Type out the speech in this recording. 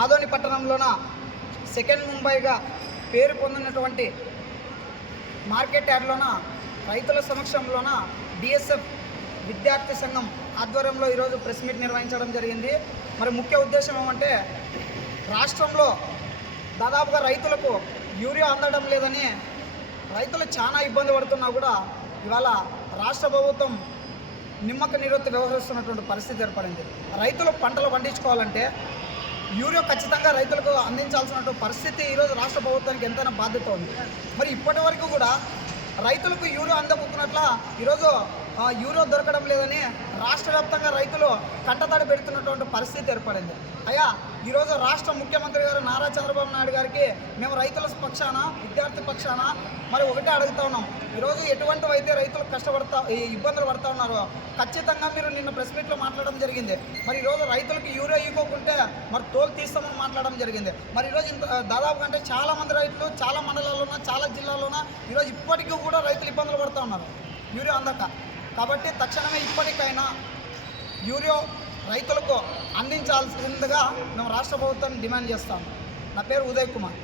Adoni పట్టణంలోన second ముంబైగా పేరు పొందినటువంటి market యార్డ్లోన రైతుల సమక్షంలోన డిఎస్ఎఫ్ విద్యార్థి సంఘం ఆధ్వర్యంలో ఈరోజు ప్రెస్ మీట్ నిర్వహించడం జరిగింది. మరి ముఖ్య ఉద్దేశం ఏమంటే రాష్ట్రంలో దాదాపుగా రైతులకు యూరియా అందడం లేదని రైతులు చాలా ఇబ్బంది పడుతున్నా కూడా ఇవాళ రాష్ట్ర ప్రభుత్వం నిమ్మక నీరొత్తి వ్యవహరిస్తున్నటువంటి పరిస్థితి ఏర్పడింది. రైతులు పంటలు పండించుకోవాలంటే యూరియా ఖచ్చితంగా రైతులకు అందించాల్సిన పరిస్థితి ఈరోజు రాష్ట్ర ప్రభుత్వానికి ఎంతైనా బాధ్యత ఉంది. మరి ఇప్పటి వరకు కూడా రైతులకు యూరియా అందబోతున్నట్ల ఈరోజు యూరియా దొరకడం లేదని రాష్ట్ర వ్యాప్తంగా రైతులు కంటతడి పెడుతున్నటువంటి పరిస్థితి ఏర్పడింది. అయ్యా ఈరోజు రాష్ట్ర ముఖ్యమంత్రి గారు నారా చంద్రబాబు నాయుడు గారికి మేము రైతుల పక్షాన విద్యార్థి పక్షాన మరి ఒకటే అడుగుతా ఉన్నాం. ఈరోజు ఎటువంటి అయితే రైతులు కష్టపడతా ఇబ్బందులు పడతా ఉన్నారో ఖచ్చితంగా మీరు నిన్న ప్రెస్ మీట్లో మాట్లాడడం జరిగింది. మరి ఈరోజు రైతులకు యూరియా ఇవ్వకుంటే మరి తోలు తీస్తామని మాట్లాడడం జరిగింది. మరి ఈరోజు ఇంత దాదాపు అంటే చాలామంది రైతులు చాలా మండలాల్లోన చాలా జిల్లాల్లోన ఈరోజు ఇప్పటికీ కూడా రైతులు ఇబ్బందులు పడుతూ ఉన్నారు. యూరియా అందక. కాబట్టి తక్షణమే ఇప్పటికైనా యూరియో రైతులకు అందించాల్సిందిగా మేము రాష్ట్ర ప్రభుత్వాన్ని డిమాండ్ చేస్తాము. నా పేరు ఉదయ్ కుమార్.